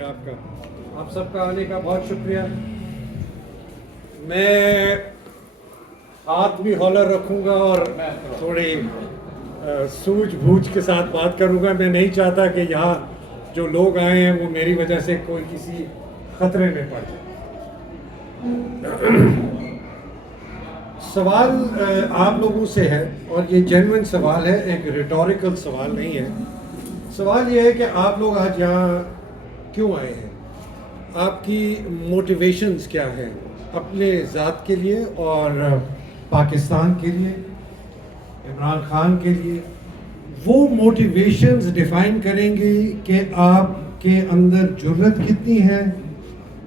آپ سب کا آنے کا بہت شکریہ. میں ہاتھ بھی ہولر رکھوں گا اور تھوڑی سوجھ بوجھ کے ساتھ بات کروں گا. میں نہیں چاہتا کہ یہاں جو لوگ آئے ہیں وہ میری وجہ سے کوئی کسی خطرے میں پڑ جائے. سوال آپ لوگوں سے ہے اور یہ جینوئن سوال ہے, ایک ریٹوریکل سوال نہیں ہے. سوال یہ ہے کہ آپ لوگ آج یہاں کیوں آئے ہیں؟ آپ کی موٹیویشنز کیا ہیں اپنے ذات کے لیے اور پاکستان کے لیے, عمران خان کے لیے؟ وہ موٹیویشنز ڈیفائن کریں گے کہ آپ کے اندر جرت کتنی ہے,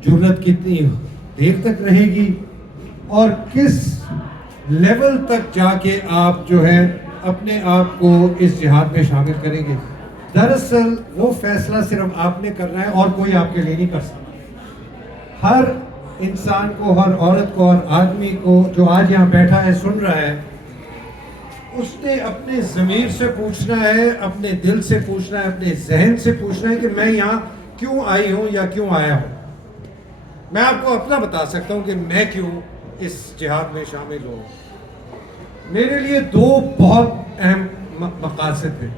جرت کتنی دیر تک رہے گی, اور کس لیول تک جا کے آپ جو ہے اپنے آپ کو اس جہاد میں شامل کریں گے. دراصل وہ فیصلہ صرف آپ نے کرنا ہے اور کوئی آپ کے لیے نہیں کر سکتا. ہر انسان کو, ہر عورت کو, ہر آدمی کو جو آج یہاں بیٹھا ہے سن رہا ہے, اس نے اپنے ضمیر سے پوچھنا ہے, اپنے دل سے پوچھنا ہے, اپنے ذہن سے پوچھنا ہے کہ میں یہاں کیوں آئی ہوں یا کیوں آیا ہوں. میں آپ کو اپنا بتا سکتا ہوں کہ میں کیوں اس جہاد میں شامل ہوں. میرے لیے دو بہت اہم مقاصد ہیں.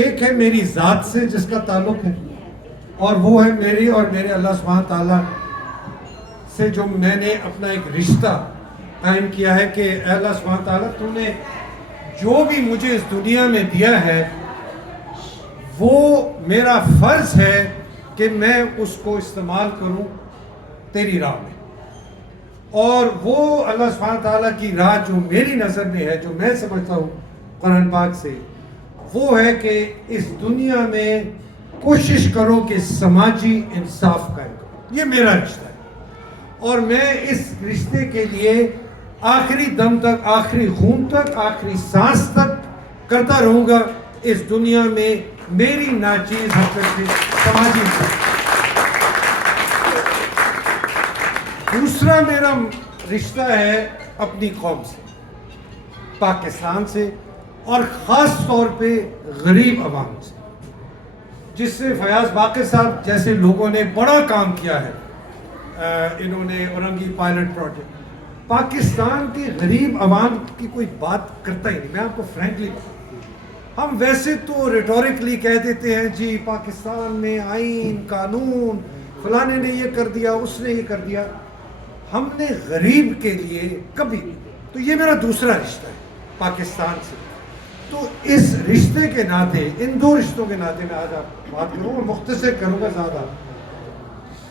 ایک ہے میری ذات سے جس کا تعلق ہے, اور وہ ہے میری اور میرے اللہ سبحانہ تعالیٰ سے جو میں نے اپنا ایک رشتہ قائم کیا ہے کہ اے اللہ سبحانہ تعالیٰ تو نے جو بھی مجھے اس دنیا میں دیا ہے وہ میرا فرض ہے کہ میں اس کو استعمال کروں تیری راہ میں. اور وہ اللہ سبحانہ تعالیٰ کی راہ جو میری نظر میں ہے, جو میں سمجھتا ہوں قرآن پاک سے, وہ ہے کہ اس دنیا میں کوشش کرو کہ سماجی انصاف قائم کرو. یہ میرا رشتہ ہے اور میں اس رشتے کے لیے آخری دم تک, آخری خون تک, آخری سانس تک کرتا رہوں گا اس دنیا میں میری ناچیز حرکت سے سماجی انصاف. دوسرا میرا رشتہ ہے اپنی قوم سے, پاکستان سے, اور خاص طور پہ غریب عوام سے, جس سے فیاض باقر صاحب جیسے لوگوں نے بڑا کام کیا ہے. انہوں نے اورنگی پائلٹ پروجیکٹ, پاکستان کی غریب عوام کی کوئی بات کرتا ہی نہیں. میں آپ کو فرینکلی ہم ویسے تو ریٹورکلی کہہ دیتے ہیں جی پاکستان میں آئین قانون فلانے نے یہ کر دیا, اس نے یہ کر دیا. ہم نے غریب کے لیے کبھی, تو یہ میرا دوسرا رشتہ ہے پاکستان سے. تو اس رشتے کے ناطے, ان دو رشتوں کے ناطے میں آج آپ بات کروں اور مختصر کروں گا زیادہ.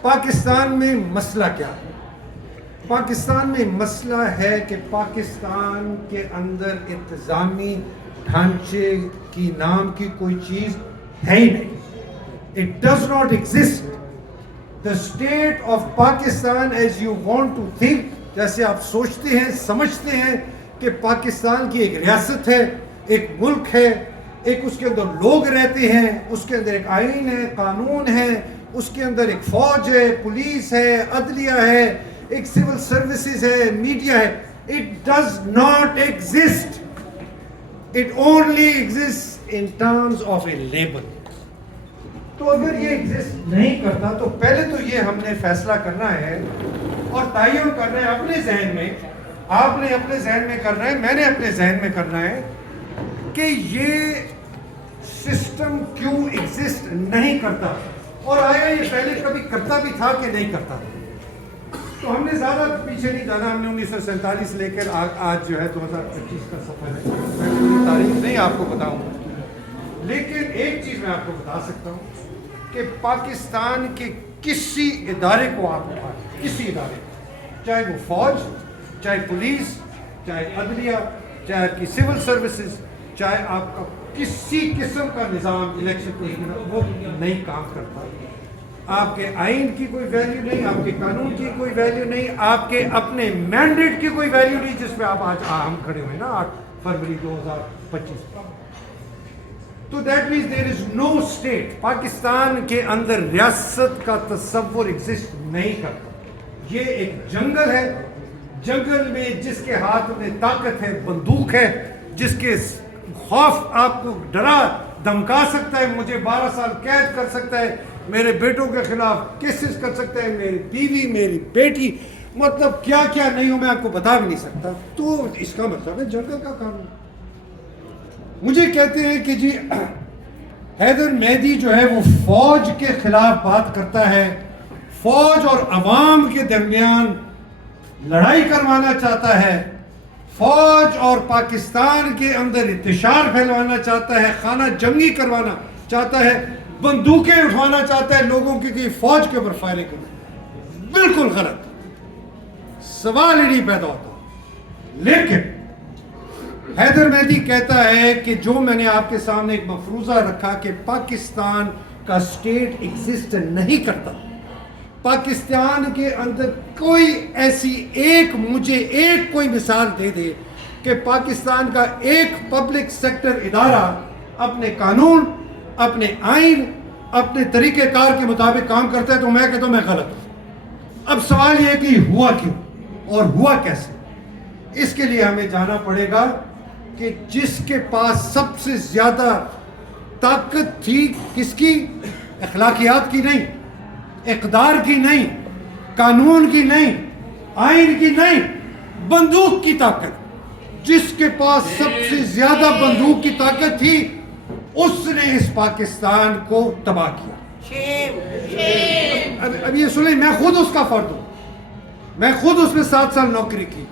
پاکستان میں مسئلہ کیا ہے؟ پاکستان میں مسئلہ ہے کہ پاکستان کے اندر انتظامی ڈھانچے کی نام کی کوئی چیز ہے ہی نہیں. It does not exist. The state of Pakistan as you want to think, جیسے آپ سوچتے ہیں سمجھتے ہیں کہ پاکستان کی ایک ریاست ہے, ایک ملک ہے, ایک اس کے اندر لوگ رہتے ہیں, اس کے اندر ایک آئین ہے, قانون ہے, اس کے اندر ایک فوج ہے, پولیس ہے, عدلیہ ہے, ایک سول سروسز ہے, میڈیا ہے. It does not exist. It only exists in terms of a label. تو اگر یہ ایگزسٹ نہیں کرتا تو پہلے تو یہ ہم نے فیصلہ کرنا ہے اور تعین کرنا ہے اپنے ذہن میں, آپ نے اپنے ذہن میں کرنا ہے, میں نے اپنے ذہن میں کرنا ہے کہ یہ سسٹم کیوں ایگزسٹ نہیں کرتا, اور آیا یہ پہلے کبھی کرتا بھی تھا کہ نہیں کرتا. تو ہم نے زیادہ پیچھے نہیں جانا. ہم نے 1947 لے کر آج جو ہے 2025 کا سفر ہے. میں پوری تاریخ نہیں آپ کو بتاؤں, لیکن ایک چیز میں آپ کو بتا سکتا ہوں کہ پاکستان کے کسی ادارے کو آپ اٹھائیں, کسی ادارے کو, چاہے وہ فوج, چاہے پولیس, چاہے عدلیہ, چاہے آپ کی سول سروسز, چاہے آپ کا کسی قسم کا نظام الیکشن, وہ نہیں کام کرتا. آپ کے آئین کی کوئی ویلیو نہیں, آپ کے قانون کی کوئی ویلیو نہیں, آپ کے اپنے مینڈیٹ کی کوئی ویلیو نہیں, جس پہ آپ آج ہم کھڑے ہوئے نا 8 فروری 2025. تو that means there is no state. Pakistan کے اندر ریاست کا تصور ایگزسٹ نہیں کرتا. یہ ایک جنگل ہے, جنگل میں جس کے ہاتھ میں طاقت ہے, بندوق ہے, جس کے خوف آپ کو ڈرا دھمکا سکتا ہے, مجھے 12 سال قید کر سکتا ہے, میرے بیٹوں کے خلاف کیسز کر سکتے ہیں, میری بیوی, میری بیٹی, مطلب کیا کیا نہیں ہوں, میں آپ کو بتا بھی نہیں سکتا. تو اس کا مطلب ہے جنگل کا قانون. مجھے کہتے ہیں کہ جی حیدر مہدی جو ہے وہ فوج کے خلاف بات کرتا ہے, فوج اور عوام کے درمیان لڑائی کروانا چاہتا ہے, فوج اور پاکستان کے اندر انتشار پھیلوانا چاہتا ہے, خانہ جنگی کروانا چاہتا ہے, بندوقیں اٹھوانا چاہتا ہے لوگوں کی کہ فوج کے اوپر فائرنگ کرو. بالکل غلط, سوال ہی نہیں پیدا ہوتا. لیکن حیدر مہدی کہتا ہے کہ جو میں نے آپ کے سامنے ایک مفروضہ رکھا کہ پاکستان کا اسٹیٹ ایگزسٹ نہیں کرتا, پاکستان کے اندر کوئی ایسی مجھے ایک کوئی مثال دے دے کہ پاکستان کا ایک پبلک سیکٹر ادارہ اپنے قانون, اپنے آئین, اپنے طریقہ کار کے مطابق کام کرتا ہے, تو میں کہتا ہوں میں غلط ہوں. اب سوال یہ ہے کہ ہوا کیوں اور ہوا کیسے. اس کے لیے ہمیں جانا پڑے گا کہ جس کے پاس سب سے زیادہ طاقت تھی کس کی, اخلاقیات کی نہیں, اقدار کی نہیں, قانون کی نہیں, آئین کی نہیں, بندوق کی طاقت. جس کے پاس سب سے زیادہ بندوق کی طاقت تھی اس نے اس پاکستان کو تباہ کیا. اب یہ سنیں, میں خود اس کا فرد ہوں, میں خود اس میں 7 سال نوکری کی.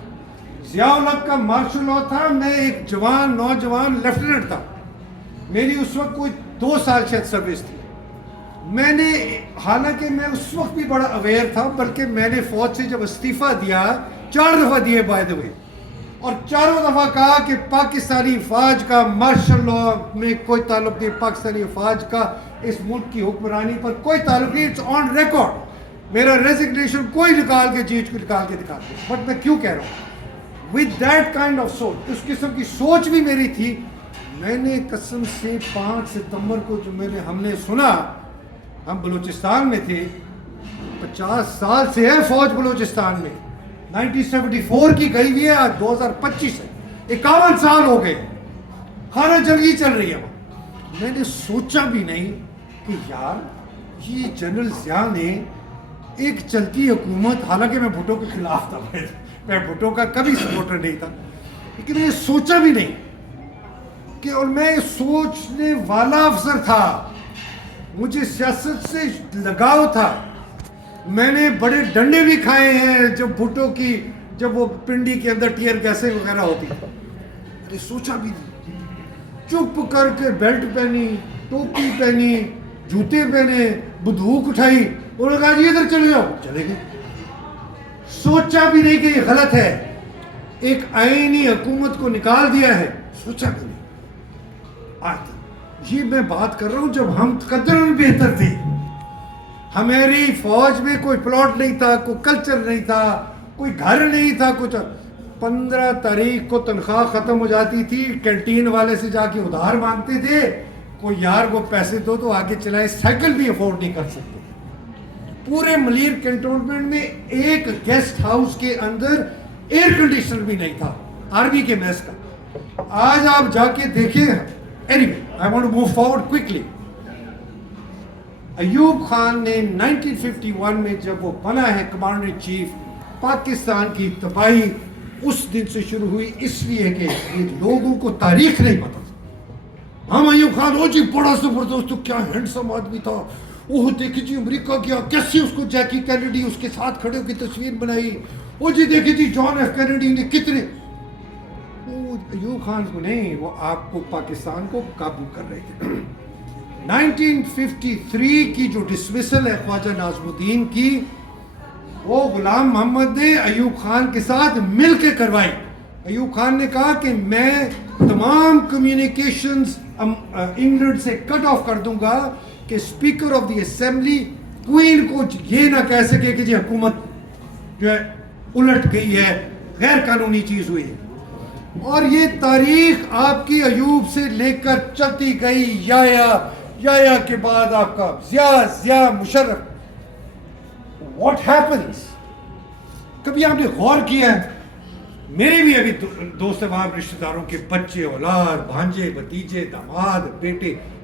ضیاء الحق کا مارشل لاء تھا, میں ایک نوجوان لیفٹیننٹ تھا, میری اس وقت کوئی 2 سال شاید سروس تھی. میں نے, حالانکہ میں اس وقت بھی بڑا اویئر تھا, بلکہ میں نے فوج سے جب استعفیٰ دیا 4 دفعہ دیے بائی دا وے, اور چاروں دفعہ کہا کہ پاکستانی فوج کا مارشل لاء میں کوئی تعلق نہیں, پاکستانی فوج کا اس ملک کی حکمرانی پر کوئی تعلق نہیں. اٹس آن ریکارڈ, میرا ریزگنیشن کوئی نکال کے چیز کو نکال کے دکھا دے. بٹ میں کیوں کہہ رہا ہوں, ود دیٹ کائنڈ آف سوچ, اس قسم کی سوچ بھی میری تھی. میں نے قسم سے 5 ستمبر کو جو ہم نے سنا, ہم بلوچستان میں تھے, 50 سال سے ہے فوج بلوچستان میں, 1974 کی گئی ہوئی ہے, آج 2025 ہے, 51 سال ہو گئے, خانہ جنگی چل رہی ہے. میں نے سوچا بھی نہیں کہ یار یہ جنرل ضیاء نے ایک چلتی حکومت, حالانکہ میں بھٹو کے خلاف تھا, میں بھٹو کا کبھی سپورٹر نہیں تھا, لیکن میں سوچا بھی نہیں کہ, اور میں سوچنے والا افسر تھا, مجھے سیاست سے لگاؤ تھا, میں نے بڑے ڈنڈے بھی کھائے ہیں جب بھٹو کی, جب وہ پنڈی کے اندر ٹیئر گیسیں وغیرہ ہوتی تھی. میں نے سوچا بھی نہیں, چپ کر کے بیلٹ پہنی, ٹوپی پہنی, جوتے پہنے, بندوق اٹھائی, اور کہا جی ادھر چلے جاؤ, چلے گئے. سوچا بھی نہیں کہ یہ غلط ہے, ایک آئینی حکومت کو نکال دیا ہے, سوچا بھی نہیں. یہ میں بات کر رہا ہوں جب ہم قدرن بہتر تھے, ہماری فوج میں کوئی پلاٹ نہیں تھا, کوئی کلچر نہیں تھا, کوئی گھر نہیں تھا, کچھ. 15 تاریخ کو تنخواہ ختم ہو جاتی تھی, کینٹین والے سے جا کے ادھار مانگتے تھے, کوئی یار کو پیسے دو تو آگے چلائے, سائیکل بھی افورڈ نہیں کر سکتے. پورے ملیر کنٹونمنٹ میں ایک گیسٹ ہاؤس کے اندر ایئر کنڈیشنر بھی نہیں تھا, آرمی کے میس کا. آج آپ جا کے دیکھیں. Anyway, I want to move forward quickly. Ayub Khan نے 1951 میں جب وہ بنا ہے کمانڈر ان چیف, پاکستان کی تباہی اس دن سے شروع ہوئی, اس لیے کہ یہ لوگوں کو تاریخ نہیں پتا تھا. ہم ایوب خان, او جی بڑا زبردست, تو کیا ہینڈسم آدمی تھا, وہ دیکھیں جی امریکہ گیا, کیسے اس کو جیکی کینیڈی اس کے ساتھ کھڑے ہو کے تصویر بنائی, او جی دیکھیں جی جان ایف کینیڈی نے کتنے. ایوب خان کو نہیں, وہ آپ کو پاکستان کو قابو کر رہے تھے. 1953 کی جو ڈسمسل ہے خواجہ ناظم الدین کی, وہ غلام محمد نے ایوب خان کے ساتھ مل کے کروائی. ایوب خان نے کہا کہ میں تمام کمیونیکیشنز انگلینڈ سے کٹ آف کر دوں گا کہ speaker of the assembly queen کو یہ نہ کہہ سکے کہ جی حکومت جو ہے الٹ گئی ہے, غیر قانونی چیز ہوئی ہے. اور یہ تاریخ آپ کی ایوب سے لے کر چلتی گئی, یا کے بعد آپ کا ضیاء مشرف. واٹ ہیپنس, کبھی آپ نے غور کیا ہے, میرے بھی ابھی دوست احباب رشتہ داروں کے بچے, اولاد, بھانجے, بھتیجے, داماد, بیٹے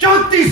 34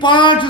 5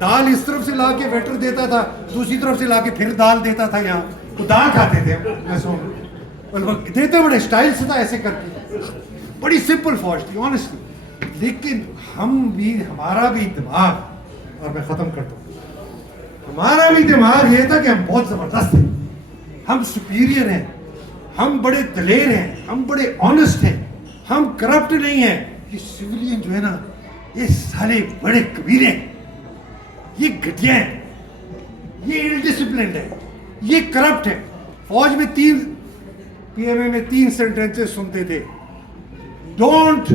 دال اس طرف سے لا کے ویٹر دیتا تھا, دوسری طرف سے لا کے پھر دال دیتا تھا. یہاں وہ دال کھاتے تھے میسوں میں, دیتے بڑے اسٹائل سے تھا ایسے کر کے. بڑی سمپل فوج تھی آنیسٹلی. لیکن ہم بھی, ہمارا بھی دماغ, اور میں ختم کرتا ہوں, ہمارا بھی دماغ یہ تھا کہ ہم بہت زبردست ہیں, ہم سپیریئر ہیں, ہم بڑے دلیر ہیں, ہم بڑے آنیسٹ ہیں, ہم کرپٹ نہیں ہیں. یہ سویلین جو ہے نا, یہ سارے بڑے کبیرے ہیں, یہ گھٹیا ہیں, یہ انڈ ڈسپلنڈ ہے, یہ کرپٹ ہے. فوج میں پی ایم اے میں 3 سینٹینسز سنتے تھے. Don't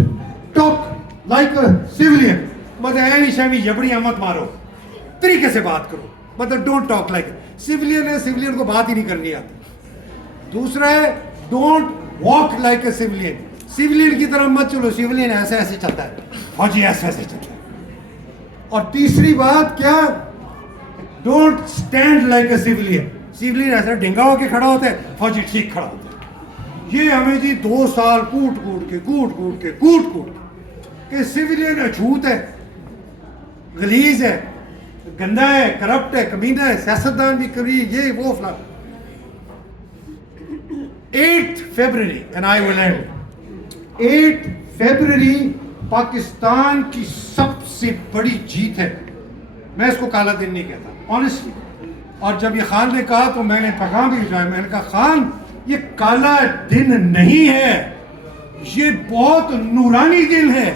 talk like a civilian, مطلب اینی شامی جبڑیاں مت مارو, طریقے سے بات کرو. مطلب ڈونٹ ٹاک لائک سیولین ہے, سیولین کو بات ہی نہیں کرنی آتی. دوسرا ہے don't walk like a civilian, civilian کی طرح مت چلو, سیولین ایسے ایسے چلتا ہے, فوجی ایسے ایسے چلتا ہے. اور تیسری بات کیا, don't stand like a civilian, civilian ایسا ڈھنگا ہو کے کھڑا ہوتا ہے, فوجی ٹھیک کھڑا ہوتا ہے. یہ ہمیں جی 2 سال کوٹ کے کہ سیولین اچھوت ہے, غلیظ ہے, گندا ہے, کرپٹ ہے, کمینہ ہے, سیاستدان بھی کبھی یہ وہ فلاں. 8 February and I will end. 8 February Pakistan کی سب سے بڑی جیت ہے. میں اس کو کالا دن نہیں کہتا آنیسٹلی. اور جب یہ خان نے کہا تو میں نے پیغام بھی بھیجا, میں نے کہا خان یہ کالا دن نہیں ہے, یہ بہت نورانی دن ہے.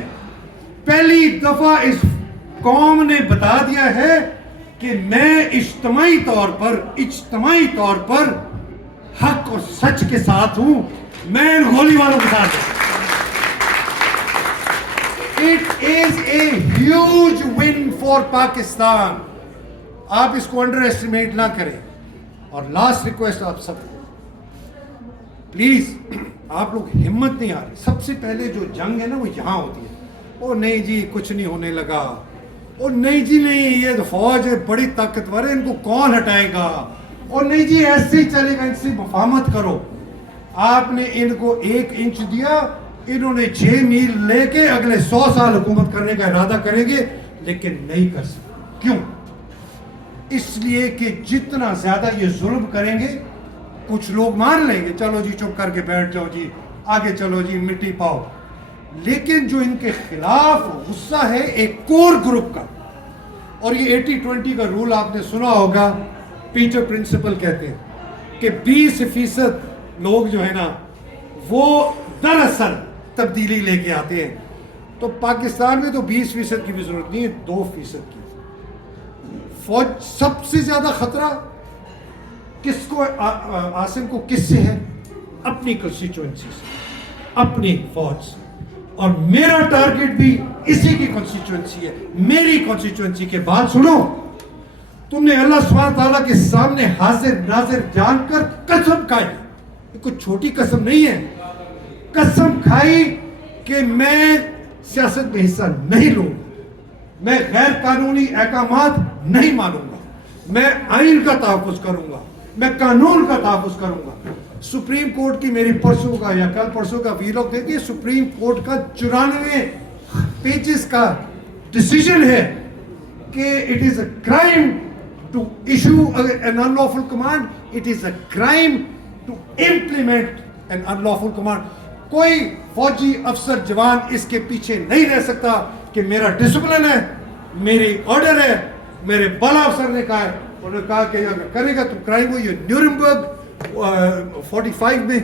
پہلی دفعہ اس قوم نے بتا دیا ہے کہ میں اجتماعی طور پر حق اور سچ کے ساتھ ہوں, میں ان گولی والوں کے ساتھ ہوں. It is a huge win for Pakistan. آپ اس کو انڈر ایسٹیمیٹ نہ کریں. اور لاسٹ ریکویسٹ آپ سب کو, پلیز آپ لوگ ہمت نہیں آ رہی. سب سے پہلے جو جنگ ہے نا وہ یہاں ہوتی ہے. او نہیں جی کچھ نہیں ہونے لگا, او نہیں جی نہیں یہ فوج ہے بڑی طاقتور ہے, ان کو کون ہٹائے گا, اور نہیں جی ایسے ہی چلے گا, ان سے مفاہمت کرو. آپ نے ان کو 1 انچ دیا, انہوں نے 6 میل لے کے اگلے 100 سال حکومت کرنے کا ارادہ کریں گے, لیکن نہیں کر سکتے. کیوں؟ اس لیے کہ جتنا زیادہ یہ ظلم کریں گے, کچھ لوگ مان لیں گے چلو جی چپ کر کے بیٹھ جاؤ جی, آگے چلو جی مٹی پاؤ. لیکن جو ان کے خلاف غصہ ہے ایک کور گروپ کا, اور یہ 80-20 کا رول آپ نے سنا ہوگا, پیٹر پرنسپل کہتے ہیں کہ 20% لوگ جو ہے نا وہ دراصل تبدیلی لے کے آتے ہیں. تو پاکستان میں تو 20% کی بھی ضرورت نہیں ہے, 2% کی. فوج سب سے زیادہ خطرہ کس کو, عاصم کو کس سے ہے؟ اپنی کنسٹیچوئنسی سے, اپنی فوج سے. اور میرا ٹارگٹ بھی اسی کی کنسٹیچوئنسی ہے, میری کنسٹیچوئنسی کے. بعد سنو, تم نے اللہ سبحانہ تعالیٰ کے سامنے حاضر ناظر جان کر قسم کھائی, یہ کوئی چھوٹی قسم نہیں ہے, قسم کھائی کہ میں سیاست میں حصہ نہیں لوں گا, میں غیر قانونی احکامات نہیں مانوں گا, میں آئین کا تحفظ کروں گا, میں قانون کا تحفظ کروں گا. سپریم کورٹ کی میری پرسوں کا یا کل پرسوں کا ویلاگ دیکھیے, سپریم کورٹ کا 94 پیجز کا ڈیسیجن ہے کہ it is a crime to issue an unlawful command, it is a crime to implement an unlawful command. کوئی فوجی افسر جوان اس کے پیچھے نہیں رہ سکتا کہ میرا ڈسپلن ہے, میری آرڈر ہے, میرے بالا افسر نے کہا ہے, انہوں نے کہا کہ اگر کرے گا تو کرائم ہو. یہ نیورنبرگ 45 میں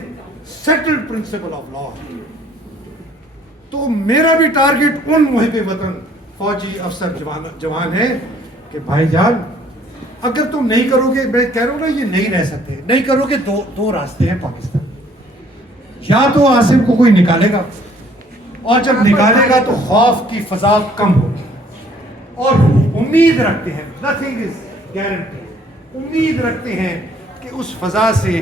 سیٹلڈ پرنسپل آف لا. تو میرا بھی ٹارگٹ ان محب وطن فوجی افسر جوان ہے کہ بھائی جان اگر تم نہیں کرو گے, میں کہہ رہا ہوں نا یہ نہیں رہ سکتے, نہیں کرو گے, دو راستے ہیں پاکستان. یا تو عاصم کو کوئی نکالے گا, اور جب نکالے گا تو خوف کی فضا کم ہوگی, اور امید رکھتے ہیں, nothing is guaranteed, امید رکھتے ہیں کہ اس فضا سے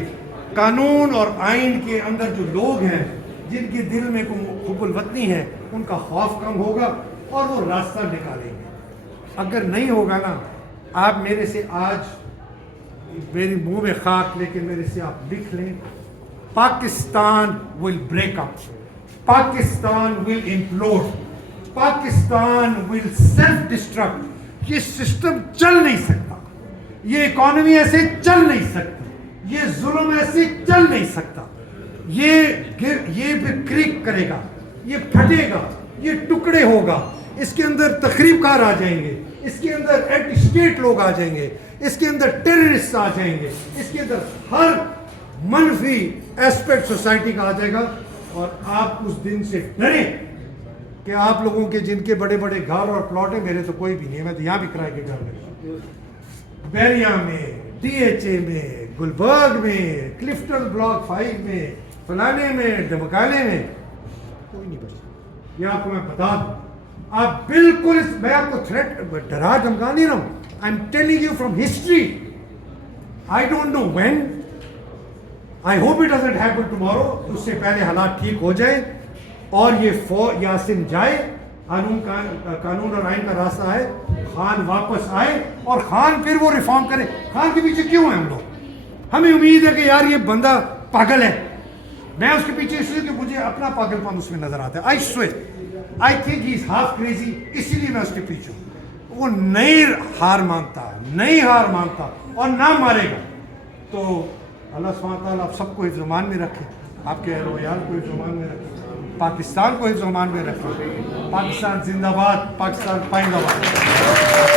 قانون اور آئین کے اندر جو لوگ ہیں جن کے دل میں حب الوطنی ہے ان کا خوف کم ہوگا اور وہ راستہ نکالیں گے. اگر نہیں ہوگا نا, آپ میرے سے آج میری منہ میں خاک لیکن میرے سے آپ لکھ لیں, Pakistan will break up, Pakistan will implode, Pakistan will self-destruct, یہ سسٹم چل نہیں سکتا, یہ اکانومی ایسے چل نہیں سکتی, یہ ظلم ایسے چل نہیں سکتا, یہ بھی کریک کرے گا, یہ پھٹے گا, یہ ٹکڑے ہوگا, اس کے اندر تخریب کار آ جائیں گے, اس کے اندر اینٹی اسٹیٹ لوگ آ جائیں گے, اس کے اندر ٹیررسٹ آ جائیں گے, اس کے اندر ہر منفی ایسپیکٹ سوسائٹی کا آ جائے گا. اور آپ اس دن سے ڈریں کہ آپ لوگوں کے جن کے بڑے بڑے گھر اور پلاٹ ہیں, میرے تو کوئی بھی نہیں ہے, میں تو یہاں بھی کرائے کے گھر میں, بیریا میں, ڈی ایچ اے میں, گلبرگ میں, کلفٹن بلاک 5 میں, فلانے میں, ڈمکانے میں, کوئی نہیں بچا. یہ آپ کو میں بتا دوں, آپ بالکل میں آپ کو تھریٹ ڈرا دھمکا نہیں رہا ہوں. I am telling you from history. I don't know when, I hope it doesn't happen tomorrow. اس سے پہلے حالات ٹھیک ہو جائیں اور یہ یاسین جائے, قانون اور آئین کا راستہ ہے, خان واپس آئے اور خان پھر وہ ریفارم کرے. خان کے پیچھے کیوں ہیں ہم لوگ؟ ہمیں امید ہے کہ یار یہ بندہ پاگل ہے. میں اس کے پیچھے اس لیے کہ مجھے اپنا پاگل پن اس میں نظر آتا ہے. I think he is half crazy, اسی لیے میں اس کے پیچھے ہوں. وہ نہیں ہار مانتا اور نہ مارے گا. تو اللہ سبحانہ تعالیٰ آپ سب کو حفظ و امان میں رکھے, آپ کے اہل و عیال کو حفظ و امان میں رکھے, پاکستان کو حفظ و امان میں رکھے. پاکستان زندہ باد, پاکستان پائندہ باد.